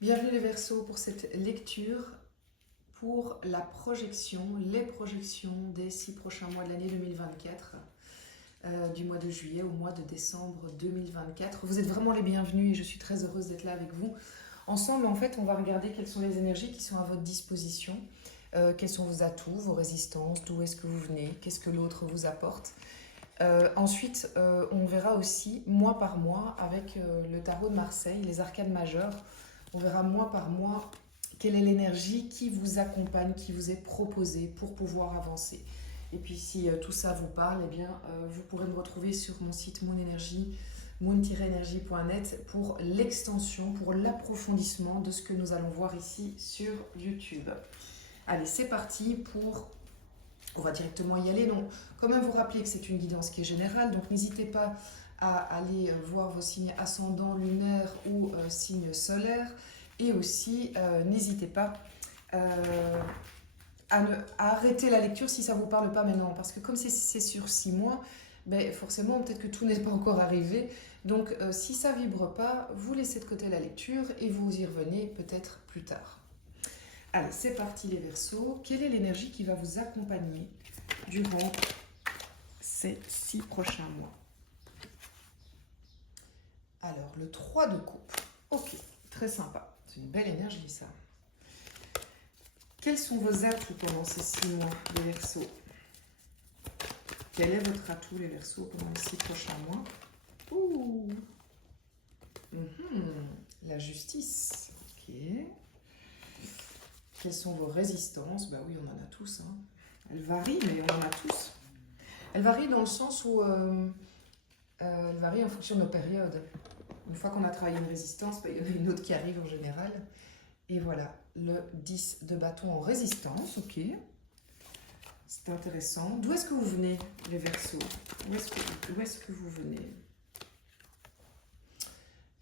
Bienvenue les Verseaux pour cette lecture pour la projection, les projections des 6 prochains mois de l'année 2024, du mois de juillet au mois de décembre 2024. Vous êtes vraiment les bienvenus et je suis très heureuse d'être là avec vous. Ensemble, en fait, on va regarder quelles sont les énergies qui sont à votre disposition, quels sont vos atouts, vos résistances, d'où est-ce que vous venez, qu'est-ce que l'autre vous apporte. Ensuite, on verra aussi mois par mois avec le tarot de Marseille, les arcanes majeures. On verra mois par mois quelle est l'énergie qui vous accompagne, qui vous est proposée pour pouvoir avancer. Et puis si tout ça vous parle, eh bien, vous pourrez me retrouver sur mon site moon-energie.net pour l'extension, pour l'approfondissement de ce que nous allons voir ici sur YouTube. Allez, c'est parti pour... On va directement y aller. Donc, quand même vous rappeler que c'est une guidance qui est générale, donc n'hésitez pas à aller voir vos signes ascendants, lunaires ou signes solaires. Et aussi, n'hésitez pas à arrêter la lecture si ça ne vous parle pas maintenant. Parce que comme c'est sur 6 mois, ben forcément, peut-être que tout n'est pas encore arrivé. Donc, si ça ne vibre pas, vous laissez de côté la lecture et vous y revenez peut-être plus tard. Allez, c'est parti les Verseaux. Quelle est l'énergie qui va vous accompagner durant ces 6 prochains mois? Alors, le 3 de coupe. Ok, très sympa. C'est une belle énergie, ça. Quels sont vos atouts pendant ces 6 mois, les Verseaux? Quel est votre atout, les Verseaux, pendant les 6 prochains mois? Ouh. La justice. Ok. Quelles sont vos résistances? Bah oui, on en a tous. Hein. Elles varient, mais on en a tous. Elles varient dans le sens où elles varient en fonction de nos périodes. Une fois qu'on a travaillé une résistance, bah, il y en a une autre qui arrive en général. Et voilà, le 10 de bâton en résistance, ok. C'est intéressant. D'où est-ce que vous venez, les Verseaux? Où est-ce que vous venez?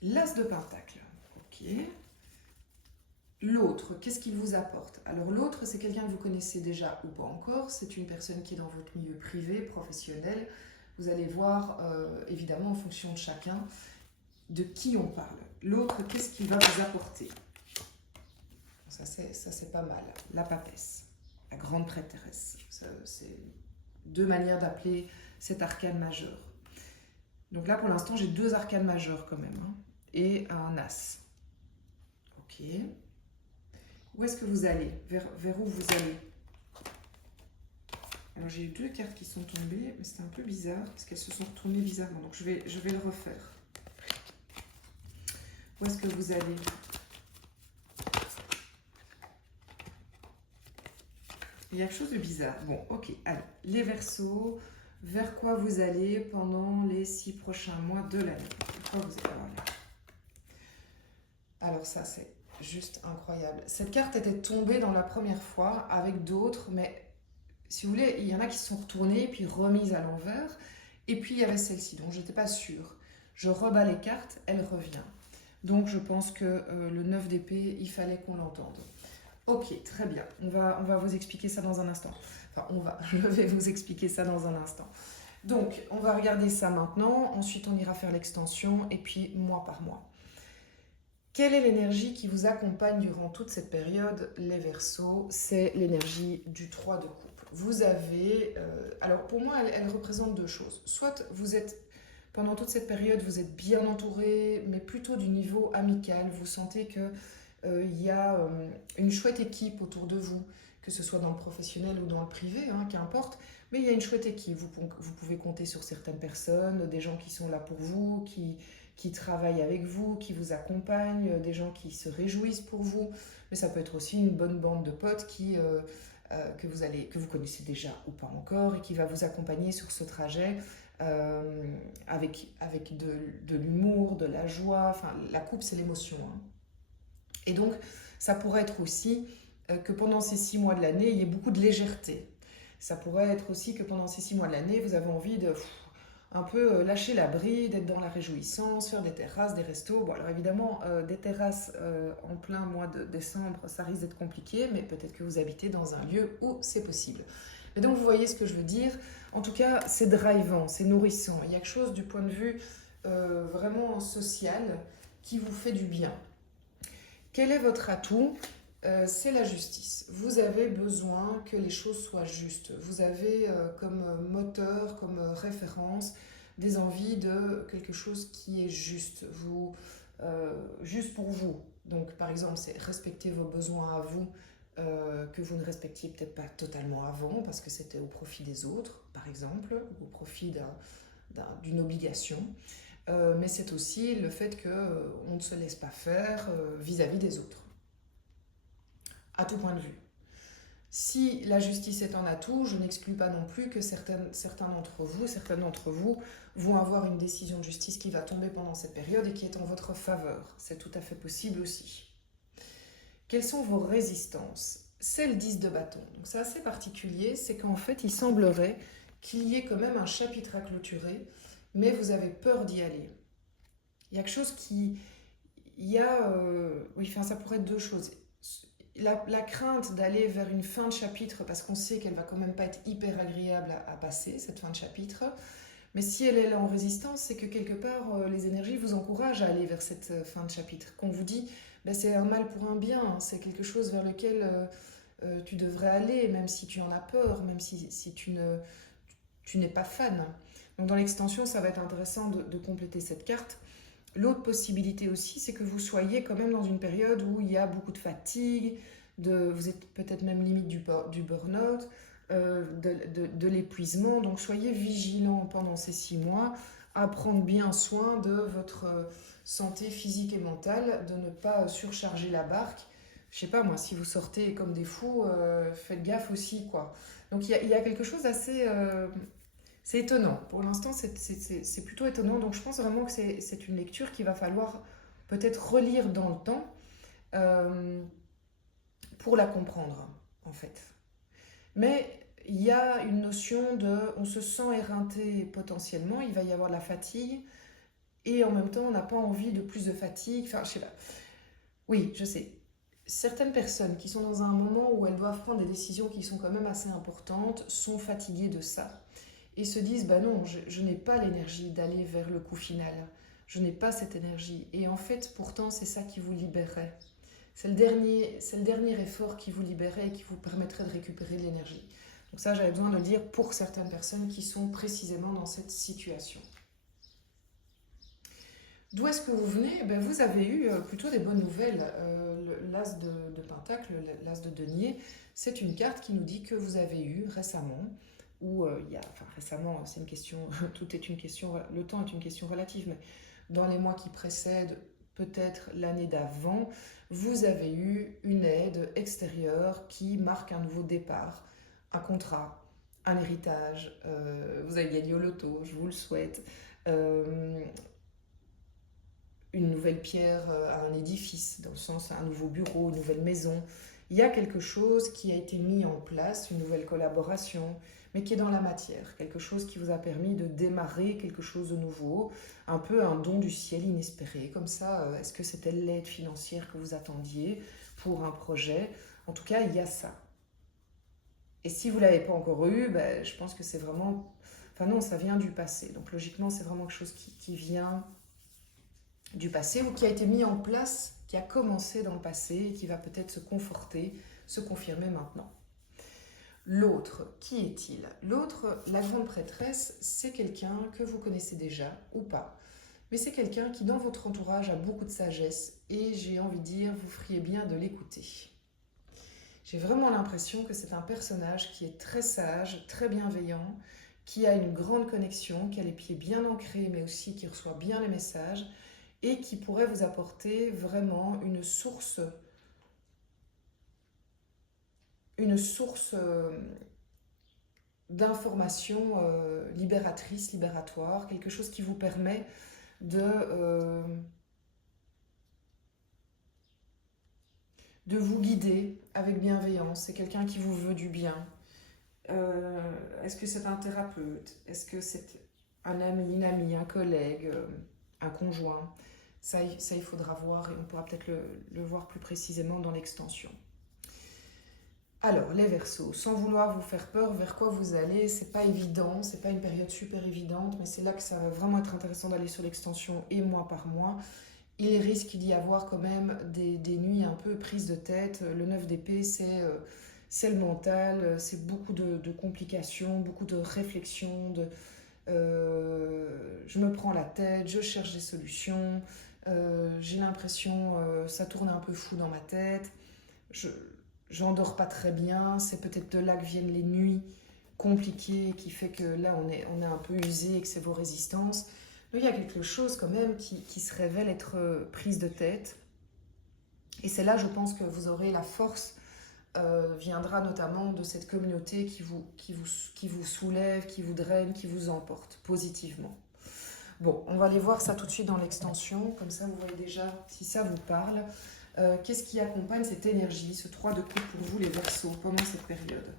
L'As de Pentacle, ok. L'autre, qu'est-ce qu'il vous apporte? Alors l'autre, c'est quelqu'un que vous connaissez déjà ou pas encore. C'est une personne qui est dans votre milieu privé, professionnel. Vous allez voir, évidemment, en fonction de chacun, de qui on parle. L'autre, qu'est-ce qu'il va vous apporter? Ça, c'est pas mal. La papesse, la grande prêtresse. C'est deux manières d'appeler cet arcane majeur. Donc là, pour l'instant, j'ai 2 arcanes majeures quand même. Hein, et un as. Ok. Où est-ce que vous allez? Vers où vous allez? Alors j'ai eu 2 cartes qui sont tombées, mais c'est un peu bizarre, parce qu'elles se sont retournées bizarrement. Donc je vais le refaire. Où est-ce que vous allez? Il y a quelque chose de bizarre. Bon, ok, allez. Les Verseaux, vers quoi vous allez pendant les 6 prochains mois de l'année? Vers quoi vous allez? Alors ça, c'est juste incroyable. Cette carte était tombée dans la première fois avec d'autres, mais si vous voulez, il y en a qui se sont retournées puis remises à l'envers. Et puis il y avait celle-ci, donc je n'étais pas sûre. Je rebats les cartes, elle revient. Donc je pense que le 9 d'épée, il fallait qu'on l'entende. Ok, très bien. On va vous expliquer ça dans un instant. Enfin, je vais vous expliquer ça dans un instant. Donc, on va regarder ça maintenant. Ensuite, on ira faire l'extension et puis mois par mois. Quelle est l'énergie qui vous accompagne durant toute cette période, les Verseaux? C'est l'énergie du 3 de coupe. Vous avez... alors, pour moi, elle représente 2 choses. Soit vous êtes... Pendant toute cette période, vous êtes bien entouré, mais plutôt du niveau amical. Vous sentez que il y a une chouette équipe autour de vous, que ce soit dans le professionnel ou dans le privé, hein, qu'importe, mais il y a une chouette équipe. Vous pouvez compter sur certaines personnes, des gens qui sont là pour vous, qui travaillent avec vous, qui vous accompagnent, des gens qui se réjouissent pour vous, mais ça peut être aussi une bonne bande de potes que vous connaissez déjà ou pas encore et qui va vous accompagner sur ce trajet avec de l'humour, de la joie. Enfin, la coupe, c'est l'émotion, hein. Et donc, ça pourrait être aussi que pendant ces 6 mois de l'année, il y ait beaucoup de légèreté. Ça pourrait être aussi que pendant ces 6 mois de l'année, vous avez envie de un peu lâcher la bride, d'être dans la réjouissance, faire des terrasses, des restos. Bon, alors évidemment, des terrasses en plein mois de décembre, ça risque d'être compliqué, mais peut-être que vous habitez dans un lieu où c'est possible. Et donc, vous voyez ce que je veux dire. En tout cas, c'est drivant, c'est nourrissant. Il y a quelque chose du point de vue vraiment social qui vous fait du bien. Quel est votre atout? C'est la justice. Vous avez besoin que les choses soient justes. Vous avez comme moteur, comme référence, des envies de quelque chose qui est juste, juste pour vous. Donc, par exemple, c'est respecter vos besoins à vous, que vous ne respectiez peut-être pas totalement avant, parce que c'était au profit des autres, par exemple, ou au profit d'une obligation. Mais c'est aussi le fait qu'on ne se laisse pas faire vis-à-vis des autres, à tout point de vue. Si la justice est un atout, je n'exclus pas non plus que certaines d'entre vous vont avoir une décision de justice qui va tomber pendant cette période et qui est en votre faveur. C'est tout à fait possible aussi. Quelles sont vos résistances? C'est le 10 de bâton. Donc c'est assez particulier, c'est qu'en fait il semblerait qu'il y ait quand même un chapitre à clôturer, mais vous avez peur d'y aller. Il y a quelque chose qui... Il y a... oui, enfin ça pourrait être deux choses. La crainte d'aller vers une fin de chapitre, parce qu'on sait qu'elle va quand même pas être hyper agréable à passer, cette fin de chapitre. Mais si elle est là en résistance, c'est que quelque part, les énergies vous encouragent à aller vers cette fin de chapitre. Qu'on vous dit, ben, c'est un mal pour un bien, hein, c'est quelque chose vers lequel tu devrais aller, même si tu en as peur, même si tu n'es pas fan. Donc dans l'extension, ça va être intéressant de compléter cette carte. L'autre possibilité aussi, c'est que vous soyez quand même dans une période où il y a beaucoup de fatigue, vous êtes peut-être même limite du burn-out, de l'épuisement. Donc soyez vigilants pendant ces 6 mois à prendre bien soin de votre santé physique et mentale, de ne pas surcharger la barque. Je sais pas moi, si vous sortez comme des fous, faites gaffe aussi, quoi. Donc il y a quelque chose d'assez... c'est étonnant. Pour l'instant, c'est plutôt étonnant. Donc, je pense vraiment que c'est une lecture qu'il va falloir peut-être relire dans le temps euh, pour la comprendre, en fait. Mais il y a une notion de... On se sent éreinté potentiellement, il va y avoir de la fatigue, et en même temps, on n'a pas envie de plus de fatigue. Enfin, je sais pas. Oui, je sais. Certaines personnes qui sont dans un moment où elles doivent prendre des décisions qui sont quand même assez importantes sont fatiguées de ça. Et se disent, bah non, je n'ai pas l'énergie d'aller vers le coup final. Je n'ai pas cette énergie. Et en fait, pourtant, c'est ça qui vous libérerait. C'est le dernier effort qui vous libérerait et qui vous permettrait de récupérer de l'énergie. Donc ça, j'avais besoin de le dire pour certaines personnes qui sont précisément dans cette situation. D'où est-ce que vous venez? Ben, vous avez eu plutôt des bonnes nouvelles. L'as de Pentacle, l'as de denier, c'est une carte qui nous dit que vous avez eu récemment, ou enfin récemment, c'est une question, tout est une question, le temps est une question relative, mais dans les mois qui précèdent, peut-être l'année d'avant, vous avez eu une aide extérieure qui marque un nouveau départ, un contrat, un héritage, vous avez gagné au loto, je vous le souhaite. Euh, une nouvelle pierre à un édifice, dans le sens un nouveau bureau, une nouvelle maison. Il y a quelque chose qui a été mis en place, une nouvelle collaboration, mais qui est dans la matière, quelque chose qui vous a permis de démarrer quelque chose de nouveau, un peu un don du ciel inespéré, comme ça, est-ce que c'était l'aide financière que vous attendiez pour un projet? En tout cas, il y a ça. Et si vous ne l'avez pas encore eu, ben, je pense que c'est vraiment... Enfin non, ça vient du passé, donc logiquement, c'est vraiment quelque chose qui vient du passé ou qui a été mis en place, qui a commencé dans le passé et qui va peut-être se conforter, se confirmer maintenant. L'autre, qui est-il? L'autre, la grande prêtresse, c'est quelqu'un que vous connaissez déjà ou pas. Mais c'est quelqu'un qui, dans votre entourage, a beaucoup de sagesse et j'ai envie de dire, vous feriez bien de l'écouter. J'ai vraiment l'impression que c'est un personnage qui est très sage, très bienveillant, qui a une grande connexion, qui a les pieds bien ancrés, mais aussi qui reçoit bien les messages et qui pourrait vous apporter vraiment une source d'information libératrice, libératoire, quelque chose qui vous permet de vous guider avec bienveillance. C'est quelqu'un qui vous veut du bien. Est-ce que c'est un thérapeute? Est-ce que c'est un ami, une amie, un collègue, un conjoint? Ça, il faudra voir et on pourra peut-être le voir plus précisément dans l'extension. Alors, les Verseaux, sans vouloir vous faire peur, vers quoi vous allez, c'est pas évident, c'est pas une période super évidente, mais c'est là que ça va vraiment être intéressant d'aller sur l'extension et mois par mois. Il risque d'y avoir quand même des nuits un peu prise de tête. Le 9 d'épée, c'est le mental, c'est beaucoup de complications, beaucoup de réflexions, je me prends la tête, je cherche des solutions, j'ai l'impression ça tourne un peu fou dans ma tête, j'endors pas très bien, c'est peut-être de là que viennent les nuits compliquées qui fait que là on est un peu usé et que c'est vos résistances. Donc il y a quelque chose quand même qui se révèle être prise de tête. Et c'est là, je pense, que vous aurez la force, viendra notamment de cette communauté qui vous soulève, qui vous draine, qui vous emporte positivement. Bon, on va aller voir ça tout de suite dans l'extension, comme ça vous voyez déjà si ça vous parle. Qu'est-ce qui accompagne cette énergie, ce 3 de coupe pour vous les Verseaux pendant cette période?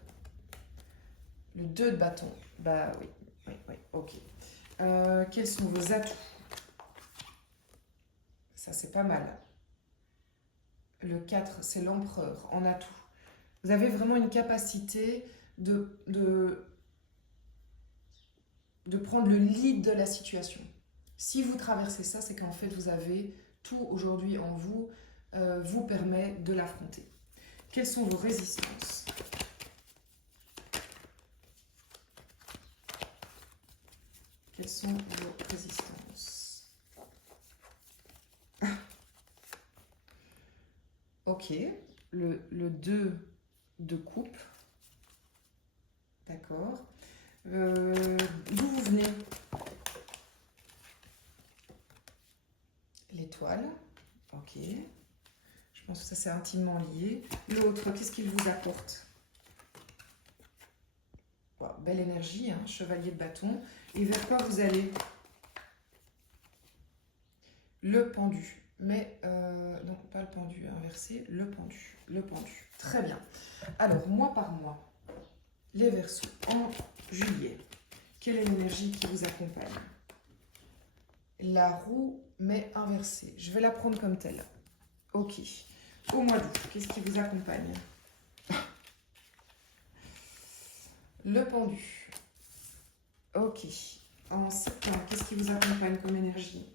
Le 2 de bâton, bah oui, ok. Quels sont vos atouts? Ça c'est pas mal. Le 4, c'est l'empereur en atout. Vous avez vraiment une capacité de prendre le lead de la situation. Si vous traversez ça, c'est qu'en fait, vous avez tout aujourd'hui en vous, vous permet de l'affronter. Quelles sont vos résistances? Quelles sont vos résistances? Ok, le 2 de coupe. D'accord. D'où vous venez? L'étoile. Ok. Je pense que ça c'est intimement lié. L'autre, qu'est-ce qu'il vous apporte? Wow, belle énergie, hein, chevalier de bâton. Et vers quoi vous allez? Le pendu. Mais, non, pas le pendu inversé, le pendu. Le pendu. Très bien. Alors, mois par mois, les Verseaux, en juillet, quelle est l'énergie qui vous accompagne? La roue, mais inversée. Je vais la prendre comme telle. Ok. Au mois d'août, qu'est-ce qui vous accompagne? Le pendu. Ok. En septembre, qu'est-ce qui vous accompagne comme énergie?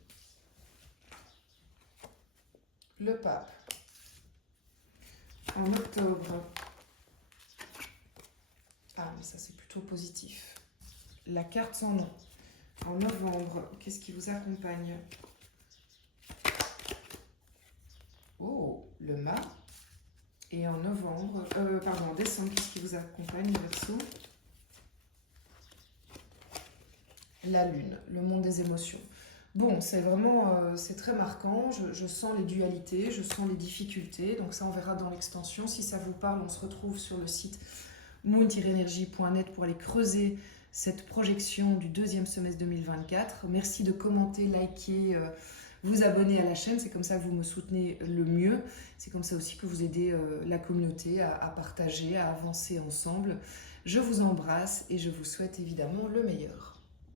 Le pape. En octobre. Ah, mais ça c'est plutôt positif. La carte sans nom. En novembre, qu'est-ce qui vous accompagne? Oh, le mât. Et en novembre, en décembre, qu'est-ce qui vous accompagne, le Verseau? La lune, le monde des émotions. Bon, c'est vraiment, c'est très marquant, je sens les dualités, je sens les difficultés, donc ça on verra dans l'extension. Si ça vous parle, on se retrouve sur le site moon-energie.net pour aller creuser cette projection du deuxième semestre 2024. Merci de commenter, liker, vous abonner à la chaîne, c'est comme ça que vous me soutenez le mieux. C'est comme ça aussi que vous aidez la communauté à partager, à avancer ensemble. Je vous embrasse et je vous souhaite évidemment le meilleur.